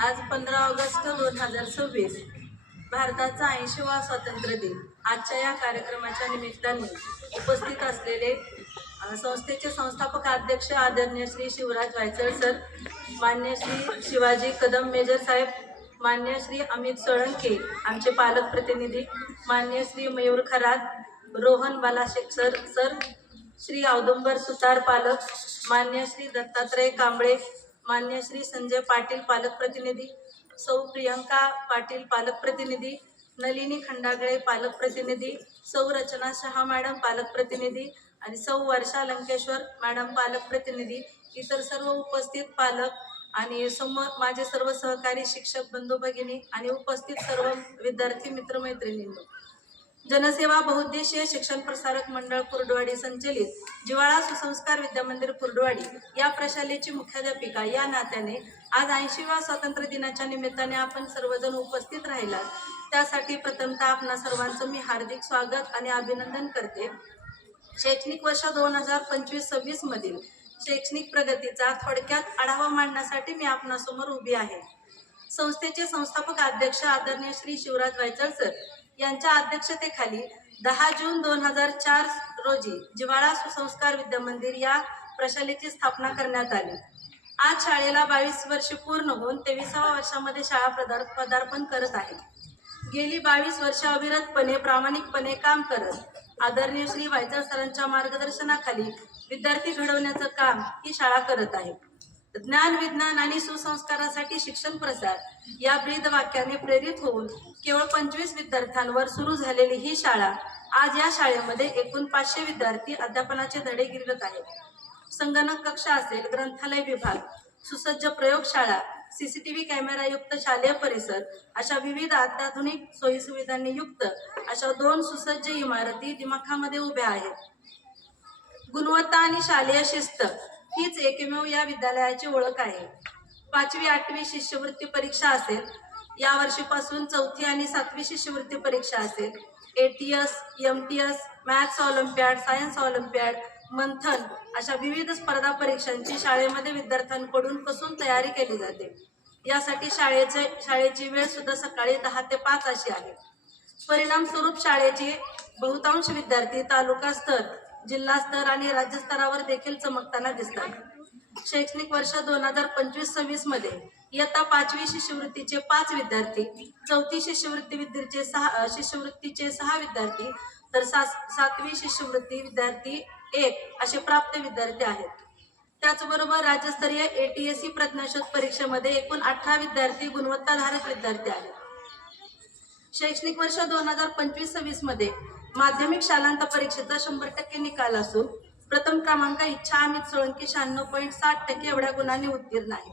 आज 15 ऑगस्ट 2026 भारताचा 80वा स्वातंत्र्य दिन। आजच्या या कार्यक्रमाच्या निमित्ताने उपस्थित असलेले संस्थेचे संस्थापक अध्यक्ष आदरणीय श्री शिवराज वायचळ सर, मान्य श्री शिवाजी कदम मेजर साहेब, मान्य श्री अमित सोळंके आमचे पालक प्रतिनिधी, मान्य श्री मयूर खरात, रोहन बालाशेख सर, श्री औदुंबर सुतार पालक, मान्य श्री दत्तात्रय कांबळे, मान्य श्री संजय पाटील पालक प्रतिनिधी, सौ प्रियंका पाटील पालक प्रतिनिधी, नलिनी खंडागळे पालक प्रतिनिधी, सौ रचना शहा मॅडम पालक प्रतिनिधी आणि सौ वर्षा लंकेश्वर मॅडम पालक प्रतिनिधी, इतर सर्व उपस्थित पालक आणि समोर माझे सर्व सहकारी शिक्षक बंधू भगिनी आणि उपस्थित सर्व विद्यार्थी मित्रमैत्रिणींनो, जनसेवा बहुउद्देशीय शिक्षण प्रसारक मंडळ कुर्डुवाडी संचलित जिव्हाळा सुसंस्कार विद्यामंदिर कुर्डुवाडी या प्रशालेची मुख्याध्यापिका या नात्याने आज 80व्या स्वातंत्र्य दिनाच्या निमित्ताने आपण सर्वजण उपस्थित राहिलात, त्यासाठी प्रथमतः आपणा सर्वांचं मी हार्दिक स्वागत आणि अभिनंदन करते। शैक्षणिक वर्ष 2025-26 मधील शैक्षणिक प्रगतीचा थोडक्यात आढावा मांडण्यासाठी मी आपणासमोर उभी आहे। संस्थेचे संस्थापक अध्यक्ष आदरणीय श्री शिवराज वायचळ सर यांच्या अध्यक्षतेखाली 10 जून 2004 रोजी जिव्हाळा सुसंस्कार विद्यामंदिर या प्रशालेची स्थापना करण्यात आली। आज शाळेला 22 वर्षे पूर्ण होऊन 23व्या वर्षामध्ये शाळा पदार्पण करत आहे। गेली 22 वर्षे अविरतपणे प्रामाणिकपणे काम करत आदरणीय श्री वायचळ सरांच्या मार्गदर्शनाखाली विद्यार्थी घडवण्याचं काम ही शाळा करत आहे। ज्ञान, विज्ञान आणि सुसंस्कारासाठी शिक्षण प्रसार या ब्रीद वाक्याने प्रेरित होऊन केवळ 25 विद्यार्थ्यांवर सुरू झालेली ही शाळा आज या शाळेमध्ये एकूण 500 विद्यार्थी अध्यापनाचे धडे गिरवत आहेत। संगणक कक्ष असेल, ग्रंथालय विभाग, सुसज्ज प्रयोगशाळा, सीसीटीव्ही कॅमेरायुक्त शालेय परिसर अशा विविध अत्याधुनिक सोयीसुविधांनी युक्त अशा 2 सुसज्ज इमारती दिमाखामध्ये उभ्या आहेत। गुणवत्ता आणि शालेय शिस्त हीच एकमेव या विद्यालयाची ओळख आहे। 5वी 8वी शिष्यवृत्ती परीक्षा असेल, या वर्षीपासून 4थी आणि 7वी शिष्यवृत्ती परीक्षा असेल, ATS, MTS, maths olympiad, science olympiad, Manthan अशा विविध स्पर्धा परीक्षांची शाळेमध्ये विद्यार्थ्यांकडून कसून तयारी केली जाते। यासाठी शाळेची वेळ सुद्धा सकाळी 10 ते 5 अशी आहे। परिणाम स्वरूप शाळेचे बहुतांश विद्यार्थी तालुका स्तर, जिल्हा स्तर आणि राज्य स्तरावर देखील चमकताना दिसतात। शैक्षणिक वर्ष 2025-26 मध्ये इयत्ता 5वी शिष्यवृत्तीचे 5 विद्यार्थी, 4थी शिष्यवृत्तीचे 6 विद्यार्थी तर 7वी शिष्यवृत्ती विद्यार्थी 1 असे प्राप्त विद्यार्थी आहेत। त्याचबरोबर राज्यस्तरीय ATSE प्रज्ञाशोध परीक्षेमध्ये एकूण 18 विद्यार्थी गुणवत्ताधारक विद्यार्थी आहेत। शैक्षणिक वर्ष 2025-26 मध्ये माध्यमिक शालांत परीक्षेचा 100% निकाल असून प्रथम क्रमांक इच्छा अमित सोळंके 96.60% एवढ्या गुणांनी उत्तीर्ण आहे।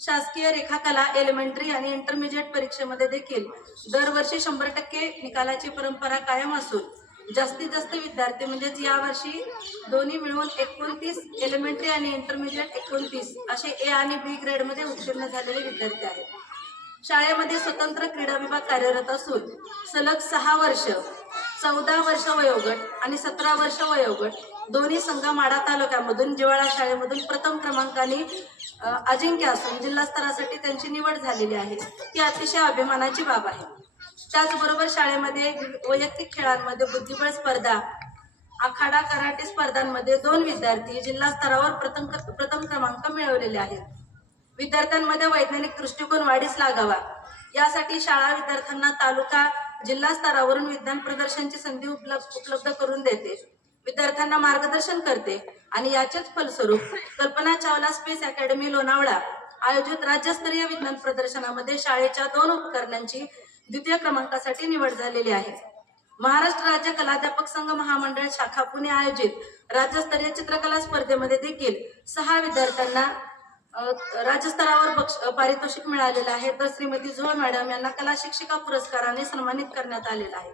शासकीय रेखाकला एलिमेंटरी आणि इंटरमिजिएट परीक्षेमध्ये देखील दरवर्षी 100% निकालाची परंपरा कायम असून जास्तीत जास्त विद्यार्थी म्हणजेच यावर्षी दोन्ही मिळून 29, एलिमेंटरी आणि इंटरमिजिएट 29 असे A आणि B ग्रेडमध्ये उत्तीर्ण झालेले विद्यार्थी आहेत। शाळेमध्ये स्वतंत्र क्रीडा विभाग कार्यरत असून सलग 6 वर्ष 14 वर्ष वयोगट आणि 17 वर्ष वयोगट दोन्ही संघ माढा तालुक्यामधून जिव्हाळा शाळेमधून प्रथम क्रमांकाने अजिंक्य असून जिल्हा स्तरासाठी त्यांची निवड झालेली आहे। ती अतिशय अभिमानाची बाब आहे। त्याचबरोबर शाळेमध्ये वैयक्तिक खेळांमध्ये बुद्धिबळ स्पर्धा, आखाडा, कराटे स्पर्धांमध्ये 2 विद्यार्थी जिल्हा स्तरावर प्रथम क्रमांक मिळवलेले आहेत। विद्यार्थ्यांमध्ये वैज्ञानिक दृष्टिकोन वाढीस लागावा यासाठी शाळा विद्यार्थ्यांना तालुका, जिल्हा स्तरावरून विज्ञान प्रदर्शनाची संधी उपलब्ध करून देते, विद्यार्थ्यांना मार्गदर्शन करते आणि याचेच फलस्वरूप कल्पना चावला स्पेस अकॅडमी लोणावळा आयोजित राज्यस्तरीय विज्ञान प्रदर्शनामध्ये शाळेच्या 2 उपकरणांची द्वितीय क्रमांकासाठी निवड झालेली आहे। महाराष्ट्र राज्य कलाध्यापक संघ महामंडळ शाखा पुणे आयोजित राज्यस्तरीय चित्रकला स्पर्धेमध्ये देखील 6 विद्यार्थ्यांना राज्यस्तरावर पारितोषिक मिळालेलं आहे, तर श्रीमती झोळ मॅडम यांना कला शिक्षिका पुरस्काराने सन्मानित करण्यात आलेलं आहे।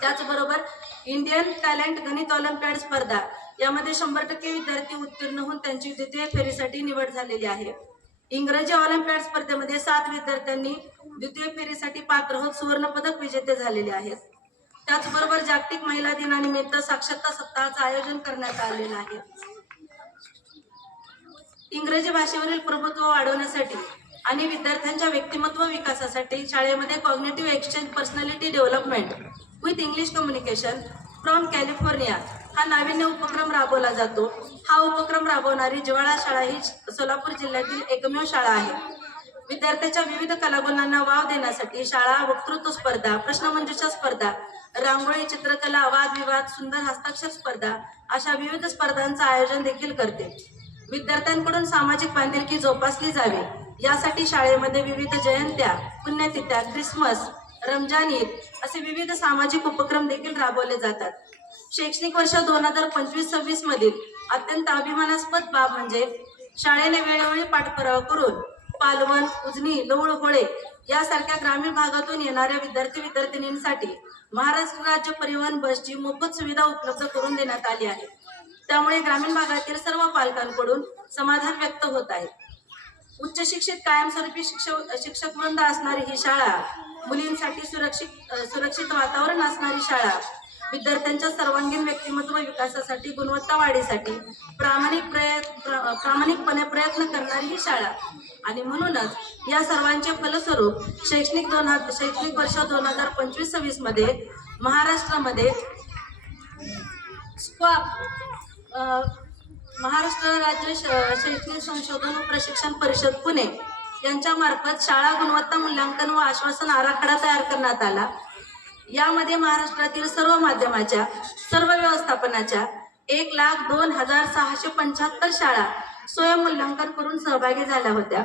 त्याचबरोबर इंडियन टॅलेंट गणित ऑलिम्पियाड स्पर्धा यामध्ये 100% विद्यार्थी उत्तीर्ण होऊन त्यांची द्वितीय फेरीसाठी निवड झालेली आहे। इंग्रजी ऑलिम्पियाड स्पर्धेमध्ये 7 विद्यार्थ्यांनी द्वितीय फेरीसाठी पात्र होत सुवर्ण पदक विजेते झालेले आहेत। त्याचबरोबर जागतिक महिला दिनानिमित्त साक्षरता सप्ताहाचे आयोजन करण्यात आलेले आहे। इंग्रजी भाषेवरील प्रभुत्व वाढवण्यासाठी आणि विद्यार्थ्यांच्या व्यक्तिमत्व विकासासाठी शाळेमध्ये cognitive exchange personality development with English communication from California हा नाविन्य उपक्रम राबवला जातो. हा उपक्रम राबवणारी जिव्हाळा शाळा ही सोलापूर जिल्ह्यातील एकमेव शाळा आहे. विद्यार्थ्यांच्या विविध कलागुणांना वाव देण्यासाठी शाळा वक्तृत्व स्पर्धा, प्रश्नमंजुषा स्पर्धा, रांगोळी, चित्रकला, वादविवाद, सुंदर हस्ताक्षर स्पर्धा अशा विविध स्पर्धांचं आयोजन देखील करते. विद्यार्थ्यांकडून सामाजिक बांधिलकी जोपासली जावी यासाठी शाळेमध्ये विविध जयंत्या, पुण्यतिथ्या, ख्रिसमस, रमजान ईद असे विविध सामाजिक उपक्रम देखील राबवले जातात. शैक्षणिक वर्ष 2025-26 मधील अत्यंत अभिमानास्पद बाब म्हणजे शाळेने वेळोवेळी पाठपुरावा करून पालवण, उजनी, लवळ, होळे यासारख्या ग्रामीण भागातून येणाऱ्या विद्यार्थी-विद्यार्थिनींसाठी महाराष्ट्र राज्य परिवहन बसची मोफत सुविधा उपलब्ध करून देण्यात आली आहे. त्यामुळे ग्रामीण भागातील सर्व पालकांकडून समाधान व्यक्त होत आहे. उच्च शिक्षित कायमस्वरूपी शिक्षक वृंद असणारी ही शाळा, मुलींसाठी सुरक्षित वातावरण असणारी शाळा, विद्यार्थ्यांच्या सर्वांगीण व्यक्तिमत्व विकासासाठी, गुणवत्ता वाढीसाठी प्रामाणिकपणे प्रयत्न करणारी ही शाळा आणि म्हणूनच या सर्वांचे फलस्वरूप शैक्षणिक वर्ष 2025-26 मध्ये महाराष्ट्रामध्ये महाराष्ट्र राज्य शैक्षणिक संशोधन व प्रशिक्षण परिषद पुणे यांच्या मार्फत शाळा गुणवत्ता मूल्यांकन व आश्वासन आराखडा तयार करण्यात आला. यामध्ये महाराष्ट्रातील सर्व माध्यमाच्या, सर्व व्यवस्थापनाच्या 1,02,675 शाळा स्वयंमूल्यांकन करून सहभागी झाल्या होत्या.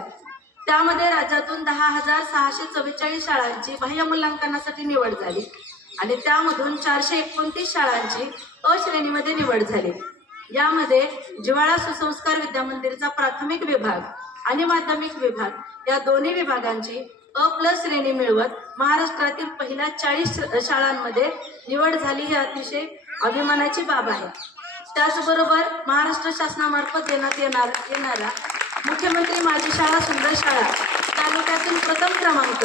त्यामध्ये राज्यातून 10,644 शाळांची बाह्य मूल्यांकनासाठी निवड झाली आणि त्यामधून 429 शाळांची अ श्रेणीमध्ये निवड झाली. यामध्ये जिव्हाळा सुसंस्कार विद्यामंदिरचा प्राथमिक विभाग आणि माध्यमिक विभाग या दोन्ही विभागांची अ+ श्रेणी मिळवत महाराष्ट्रातील पहिल्या 40 शाळांमध्ये निवड झाली ही अतिशय अभिमानाची बाब आहे. त्याचबरोबर महाराष्ट्र शासनामार्फत देण्यात येणारा मुख्यमंत्री माझी शाळा सुंदर शाळा तालुक्यातील प्रथम क्रमांक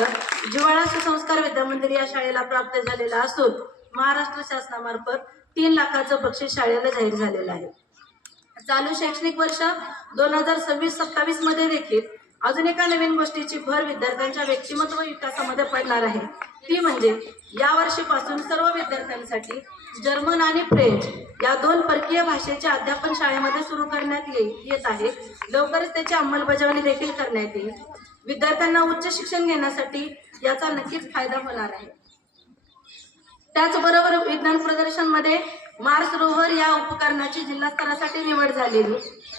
जिव्हाळा सुसंस्कार विद्यामंदिर या शाळेला प्राप्त झालेला असून महाराष्ट्र शासनामार्फत 3 लाखाचं बक्षीस शाळेला जाहीर झालेलं आहे. चालू शैक्षणिक वर्ष 2026-27 मध्ये देखील अजून एका नवीन गोष्टीची भर विद्यार्थ्यांच्या व्यक्तिमत्व विकासामध्ये पडणार आहे. ती म्हणजे या वर्षीपासून सर्व विद्यार्थ्यांसाठी जर्मन आणि फ्रेंच या 2 परकीय भाषेचे अध्यापन शाळेमध्ये सुरू करण्यात येत आहे. लवकरच त्याची अंमलबजावणी देखील करण्यात येईल. विद्यार्थ्यांना उच्च शिक्षण घेण्यासाठी याचा नक्कीच फायदा होणार आहे. त्याचबरोबर विज्ञान प्रदर्शनमध्ये मार्स रोव्हर या उपकरणाची जिल्हा स्तरासाठी निवड झालेली.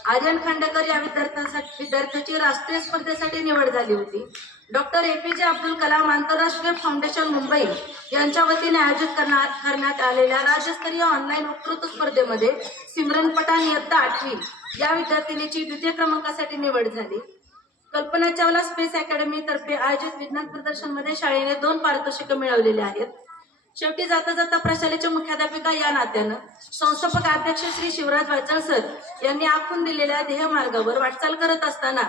आर्यन खांडेकर या विद्यार्थ्याची राष्ट्रीय स्पर्धेसाठी निवड झाली होती. डॉक्टर APJ अब्दुल कलाम आंतरराष्ट्रीय फाउंडेशन मुंबई यांच्या वतीने आयोजित करण्यात आलेल्या राज्यस्तरीय ऑनलाईन वक्तृत्व स्पर्धेमध्ये सिमरन पठाण इयत्ता 8वी या विद्यार्थिनीची 2य क्रमांकासाठी निवड झाली. कल्पना चावला स्पेस अकॅडमी तर्फे आयोजित विज्ञान प्रदर्शनमध्ये शाळेने 2 पारितोषिकं मिळवलेली आहेत. शेवटी जाता जाता प्रशालेच्या मुख्याध्यापिका या नात्यानं संस्थापक अध्यक्ष श्री शिवराज वायचळ सर यांनी आखून दिलेल्या ध्येय मार्गावर वाटचाल करत असताना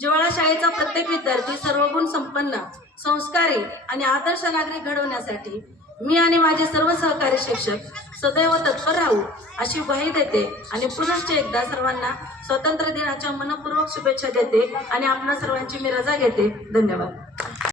जिव्हाळा शाळेचा प्रत्येक विद्यार्थी सर्वगुण संपन्न, संस्कारी आणि आदर्श नागरिक घडवण्यासाठी मी आणि माझे सर्व सहकारी शिक्षक सदैव तत्पर राहू अशी ग्वाही देते आणि पुनश्च एकदा सर्वांना स्वातंत्र्य दिनाच्या मनपूर्वक शुभेच्छा देते आणि आपल्या सर्वांची मी रजा घेते. धन्यवाद.